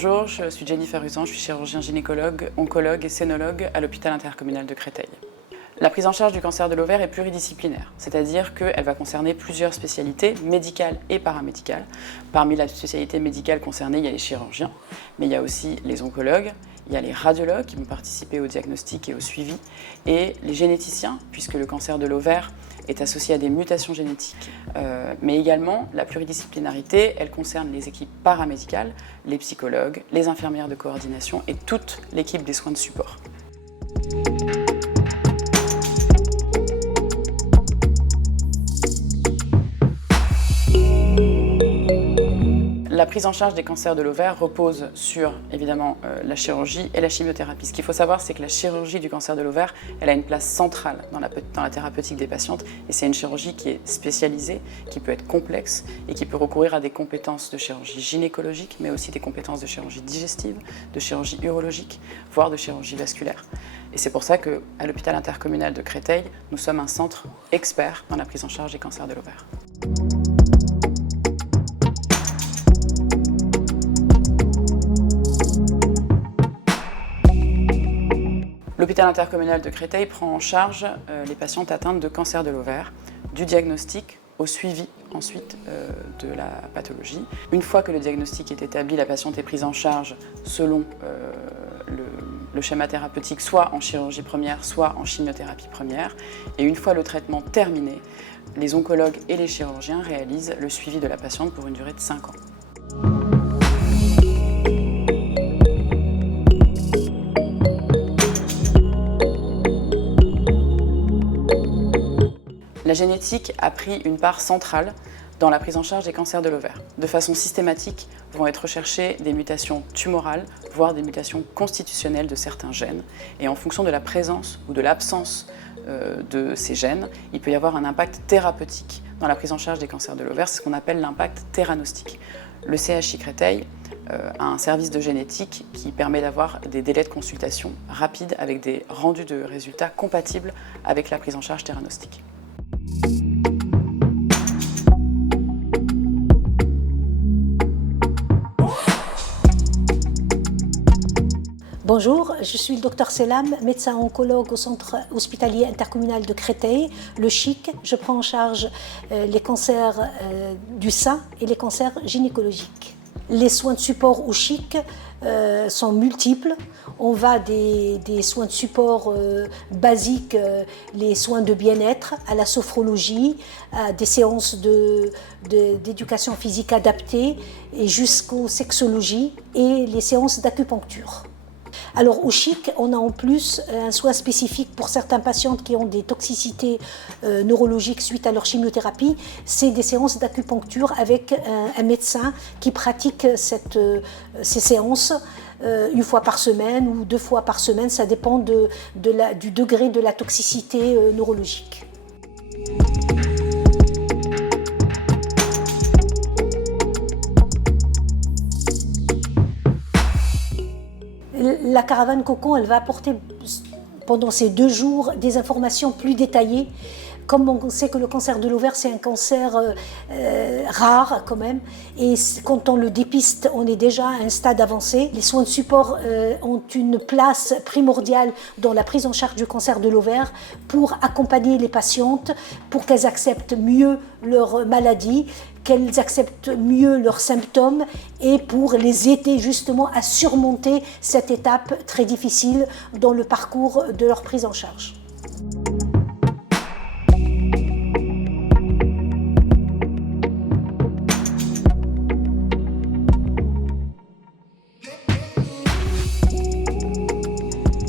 Bonjour, je suis Jennifer Usan, je suis chirurgien gynécologue, oncologue et scénologue à l'hôpital intercommunal de Créteil. La prise en charge du cancer de l'ovaire est pluridisciplinaire, c'est-à-dire qu'elle va concerner plusieurs spécialités médicales et paramédicales. Parmi la spécialité médicale concernée, il y a les chirurgiens, mais il y a aussi les oncologues, il y a les radiologues qui vont participer au diagnostic et au suivi, et les généticiens, puisque le cancer de l'ovaire est associé à des mutations génétiques. Mais également, la pluridisciplinarité, elle concerne les équipes paramédicales, les psychologues, les infirmières de coordination et toute l'équipe des soins de support. La prise en charge des cancers de l'ovaire repose sur, évidemment, la chirurgie et la chimiothérapie. Ce qu'il faut savoir, c'est que la chirurgie du cancer de l'ovaire, elle a une place centrale dans la thérapeutique des patientes, et c'est une chirurgie qui est spécialisée, qui peut être complexe et qui peut recourir à des compétences de chirurgie gynécologique, mais aussi des compétences de chirurgie digestive, de chirurgie urologique, voire de chirurgie vasculaire. Et c'est pour ça qu'à l'hôpital intercommunal de Créteil, nous sommes un centre expert dans la prise en charge des cancers de l'ovaire. L'hôpital intercommunal de Créteil prend en charge les patientes atteintes de cancer de l'ovaire, du diagnostic au suivi ensuite de la pathologie. Une fois que le diagnostic est établi, la patiente est prise en charge selon le schéma thérapeutique, soit en chirurgie première, soit en chimiothérapie première. Et une fois le traitement terminé, les oncologues et les chirurgiens réalisent le suivi de la patiente pour une durée de 5 ans. La génétique a pris une part centrale dans la prise en charge des cancers de l'ovaire. De façon systématique, vont être recherchées des mutations tumorales, voire des mutations constitutionnelles de certains gènes. Et en fonction de la présence ou de l'absence de ces gènes, il peut y avoir un impact thérapeutique dans la prise en charge des cancers de l'ovaire, c'est ce qu'on appelle l'impact théranostique. Le CHI Créteil a un service de génétique qui permet d'avoir des délais de consultation rapides avec des rendus de résultats compatibles avec la prise en charge théranostique. Bonjour, je suis le Dr Selam, médecin oncologue au centre hospitalier intercommunal de Créteil, le CHIC. Je prends en charge les cancers du sein et les cancers gynécologiques. Les soins de support au CHIC sont multiples. On va des soins de support basiques, les soins de bien-être, à la sophrologie, à des séances d'éducation physique adaptée, et jusqu'aux sexologies et les séances d'acupuncture. Alors au CHIC, on a en plus un soin spécifique pour certains patientes qui ont des toxicités neurologiques suite à leur chimiothérapie. C'est des séances d'acupuncture avec un médecin qui pratique ces séances une fois par semaine ou 2 fois par semaine. Ça dépend du degré de la toxicité neurologique. La caravane Cocon, elle va apporter pendant ces 2 jours des informations plus détaillées. Comme on sait que le cancer de l'ovaire, c'est un cancer rare quand même, et quand on le dépiste, on est déjà à un stade avancé. Les soins de support ont une place primordiale dans la prise en charge du cancer de l'ovaire pour accompagner les patientes, pour qu'elles acceptent mieux leur maladie, qu'elles acceptent mieux leurs symptômes et pour les aider justement à surmonter cette étape très difficile dans le parcours de leur prise en charge.